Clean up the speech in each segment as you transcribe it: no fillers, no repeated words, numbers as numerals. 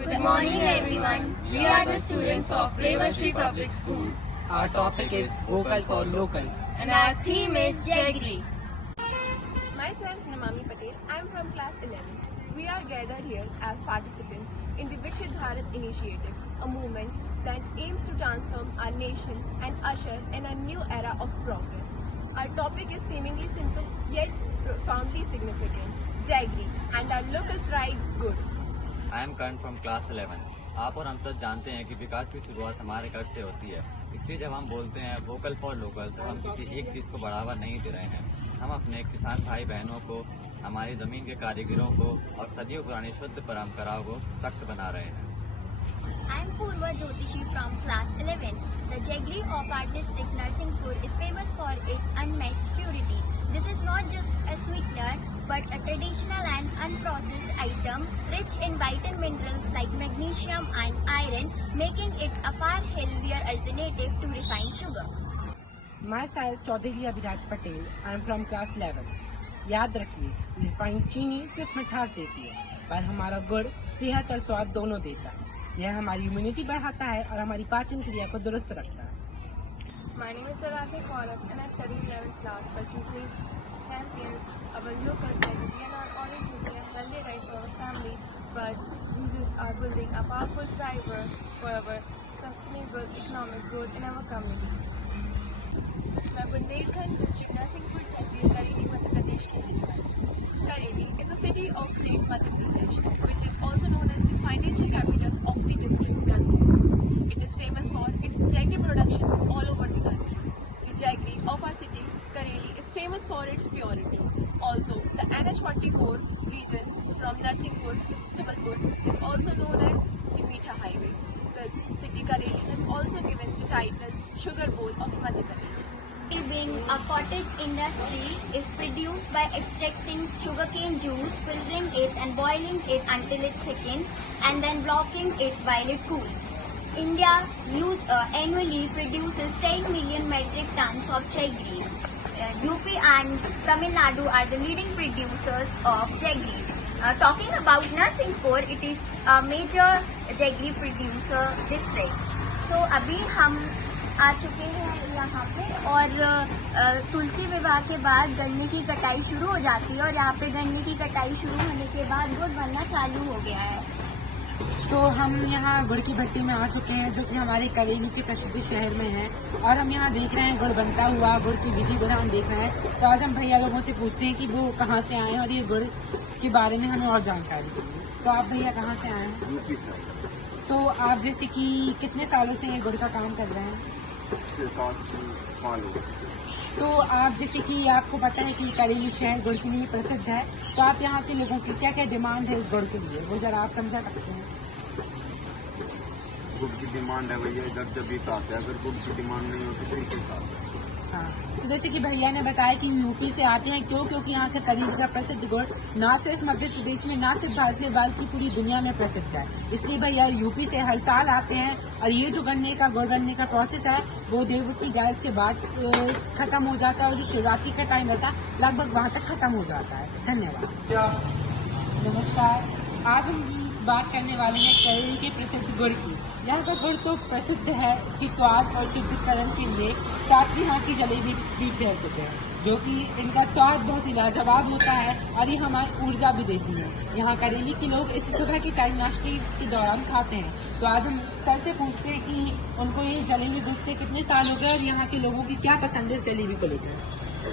Good morning everyone. We are the students of Revashri Public School. Our topic is Vocal for Local. And our theme is Jaggery. Myself Namami Patel. I am from class 11. We are gathered here as participants in the Viksit Bharat initiative, a movement that aims to transform our nation and usher in a new era of progress. Our topic is seemingly simple yet profoundly significant, Jaggery and our local pride good. I am Karan from class 11. आप और हम सब जानते हैं कि विकास की शुरुआत हमारे घर से होती है, इसलिए जब हम बोलते हैं वोकल फॉर लोकल तो हम किसी एक चीज़ को बढ़ावा नहीं दे रहे हैं। हम अपने किसान भाई बहनों को, हमारी ज़मीन के कारीगरों को और सदियों पुरानी शुद्ध परंपराओं को सख्त बना रहे हैं। I am Purva Jyotishi from class 11. The Jaggery of our district Narsinghpur is famous for its unmatched purity. This is not just a sweetener but a traditional and unprocessed item rich in vital minerals like magnesium and iron, making it a far healthier alternative to refined sugar. Myself Chaudhary Abhiraj Patel. I am from class 11. याद रखिए, refined चीनी सिर्फ मिठास देती है, पर हमारा गुड़ सेहत और स्वाद दोनों देता है। यह हमारी इम्यूनिटी बढ़ाता है और हमारी पाचन क्रिया को दुरुस्त रखता है। My name is Sarathe Kaurav and I study 11th class for QC Champions. Our local Jaggery and our origins is a healthy life for our family, but uses are building a powerful driver for our sustainable economic growth in our communities. मैं Bundelkhand district Narsinghpur तहसील करेली मध्य प्रदेश की रहने वाली हूँ। करेली is a city of state Madhya Pradesh, which is also known as the financial capital of the district Narsinghpur. It is famous for its jaggery production all over the country. The jaggery of our city Kareli is famous for its purity. Also, the NH44 region from Narsinghpur to Jabalpur is also known as the Meetha Highway. The city Kareli has also given the title Sugar Bowl of Madhya Pradesh. Being a cottage industry is produced by extracting sugarcane juice, filtering it and boiling it until it thickens and then blocking it while it cools. India annually produces 10 million metric tons of jaggery. UP and Tamil Nadu are the leading producers of jaggery. Talking about Narsinghpur, it is a major jaggery producer district. So अभी हम आ चुके हैं यहाँ पे और तुलसी विवाह के बाद गन्ने की कटाई शुरू हो जाती है और यहाँ पे गन्ने की कटाई शुरू होने के बाद गुड़ बनना चालू हो गया है। तो हम यहाँ गुड़ की भट्टी में आ चुके हैं, जो कि हमारे करेली के प्रसिद्ध शहर में है, और हम यहाँ देख रहे हैं गुड़ बनता हुआ, गुड़ की विधि विधान देख रहे हैं। तो आज हम भैया लोगों से पूछते हैं कि वो कहाँ से आए हैं और ये गुड़ के बारे में हमें और जानकारी देंगे। तो आप भैया कहाँ से आए हैं? यूपी से। तो आप जैसे कि कितने सालों से ये गुड़ का काम कर रहे हैं? 6-7 साल हो गए। तो आप जैसे कि आपको पता है कि करेली शहर गुड़ के लिए प्रसिद्ध है, तो आप यहाँ के लोगों की क्या क्या डिमांड है इस गुड़ के लिए, वो जरा आप समझा सकते हैं? गुड़ की डिमांड है भैया, इधर जब भी आते हैं, अगर गुड़ की डिमांड नहीं होती तो इसी साथ। हाँ, तो जैसे कि भैया ने बताया कि यूपी से आते हैं, क्योंकि यहाँ से करेली का प्रसिद्ध गुड़ न सिर्फ मध्य प्रदेश में, न सिर्फ भारत में, बल्कि पूरी दुनिया में प्रसिद्ध है। इसलिए भैया यूपी से हर साल आते हैं और ये जो गन्ने का गुड़ बनने का प्रोसेस है वो देवउठी गैस के बाद खत्म हो जाता है और जो शिवरात्रि का टाइम रहता है लगभग वहाँ तक खत्म हो जाता है। धन्यवाद। नमस्कार, आज हम बात करने वाले हैं करेली के प्रसिद्ध गुड़ की। यहाँ का गुड़ तो प्रसिद्ध है उसकी स्वाद और शुद्धिकरण के लिए, साथ ही यहाँ की जलेबी भी प्रसिद्ध है, जो कि इनका स्वाद बहुत ही लाजवाब होता है और ये हमारी ऊर्जा भी देती है। यहाँ करेली के लोग इस सुबह के टाइम नाश्ते के दौरान खाते हैं। तो आज हम सर से पूछते हैं कि उनको ये जलेबी बेचते कितने साल हो गए और यहाँ के लोगों की क्या पसंद है इस जलेबी को लेकर।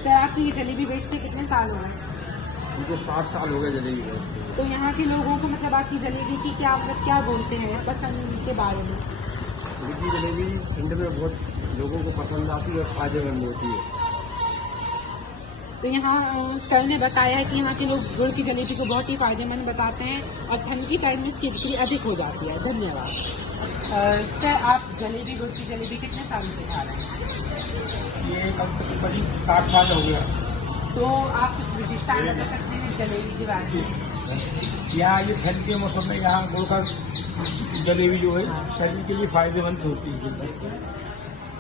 सर, आपकी ये जलेबी बेचते कितने साल हो गए? उनको 7 साल हो गए जलेबी बेचते। तो यहाँ के लोगों को मतलब आपकी जलेबी की क्या बोलते हैं पसंद के बारे में? उनकी जलेबी ठंड में बहुत लोगों को पसंद आती है और फायदेमंद होती है। तो यहाँ सर ने बताया है कि यहाँ के लोग गुड़ की जलेबी को बहुत ही फायदेमंद बताते हैं और ठंड की टाइम में इसकी बिक्री अधिक हो जाती है। धन्यवाद। सर, आप गुड़ की जलेबी कितने सालों से खा रहे हैं? ये कम से कम करीब 60 साल हो गया। तो आप कुछ विशेषताएं बता सकते हैं जलेबी के बारे में? यहाँ ये ठंड के मौसम में यहाँ गुड़ का जलेबी जो है शरीर के लिए फायदेमंद होती है।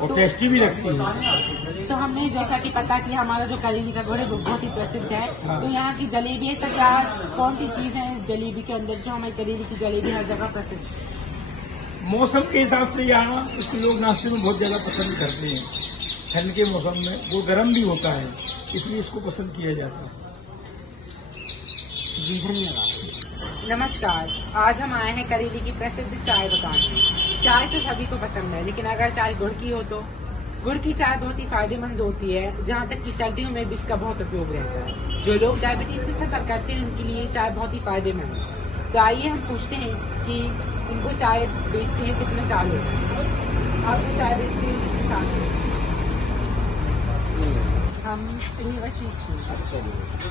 और टेस्टी भी लगती है। तो हमने जैसा कि पता कि हमारा जो करेली का गुड़ है वो बहुत ही प्रसिद्ध है, तो यहाँ की जलेबी ऐसा क्या कौन सी चीज है जलेबी के अंदर जो हमारी करेली की जलेबी हर जगह प्रसिद्ध है? मौसम के हिसाब से यहाँ इसको लोग नाश्ते में बहुत ज्यादा पसंद करते हैं। ठंड के मौसम में वो गर्म भी होता है, इसलिए इसको पसंद किया जाता है। जी धन्यवाद। नमस्कार, आज हम आए हैं करेली की प्रसिद्ध चाय दुकान में। चाय तो सभी को पसंद है, लेकिन अगर चाय गुड़ की हो तो गुड़ की चाय बहुत ही फायदेमंद होती है, जहाँ तक कि सर्दियों में भी इसका बहुत उपयोग रहता है। जो लोग डायबिटीज से सफर करते हैं उनके लिए चाय बहुत ही फायदेमंद है। तो आइए हम पूछते हैं कि उनको चाय बेचते हैं कितने साल हो गए? आपको चाय बेचते हैं कितने साल हो गए? हम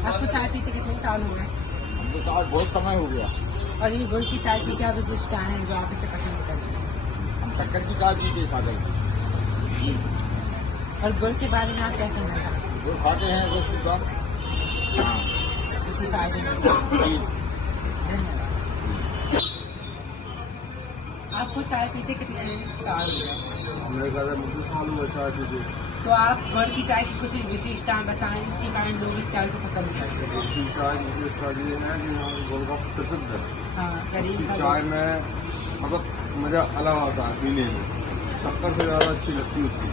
आपको चाय पीते कितने साल हो गए? हमको तो आज बहुत समय हो गया। और ये गुड़ की चाय की क्या विशेषता है जो आप इसे पसंद करते हैं? हम शक्कर की चाय पीते हैं सागर जी। और गुड़ के बारे में आप क्या कहना चाहते हैं? वो खाते हैं 10 रुपया। हाँ इसके फायदे जी। धन्यवाद। आपको चाय पीते कितने साल हो गए? हमने कहा मुझे साल हुआ चाय पीते। तो आप गुड़ की चाय की कुछ विशेषता बताएं जिसके कारण लोग इस चाय को पसंद करते हैं। गुड़ की चाय विशेषता ये है कि यहाँ गुड़ का प्रसिद्ध है। हाँ, करीब चाय में मतलब मजा अलग आता है पीने में, शक्कर से ज्यादा अच्छी लगती है उसकी।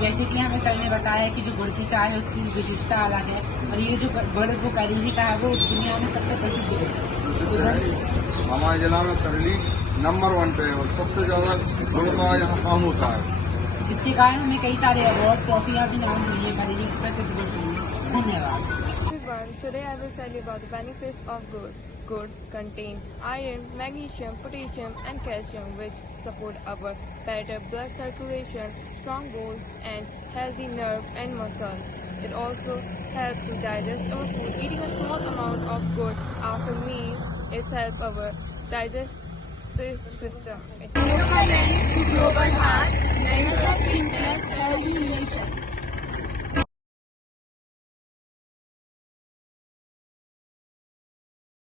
जैसे कि हमें सर ने बताया कि जो गुड़ की चाय है उसकी विशेषता अलग है, और ये जो गुड़ वो करेली का है वो दुनिया में सबसे प्रसिद्ध है। हमारे जिला में करेली नंबर 1 पे है और सबसे ज्यादा गुड़ का यहाँ काम होता है, जिसके कारण हमें कई सारे अवार्ड ट्रॉफियाँ भी नाम मिली है करेली की प्रसिद्ध गुड़ के लिए। धन्यवाद। Everyone, today I will tell you about the benefits of gourd. Gourd contains iron, magnesium, potassium and calcium which support our better blood circulation, strong bones and healthy nerve and muscles. It also helps to digest our food. Eating a small amount of gourd after meal is help our digestive system. Global heart, mental fitness, healthy nation.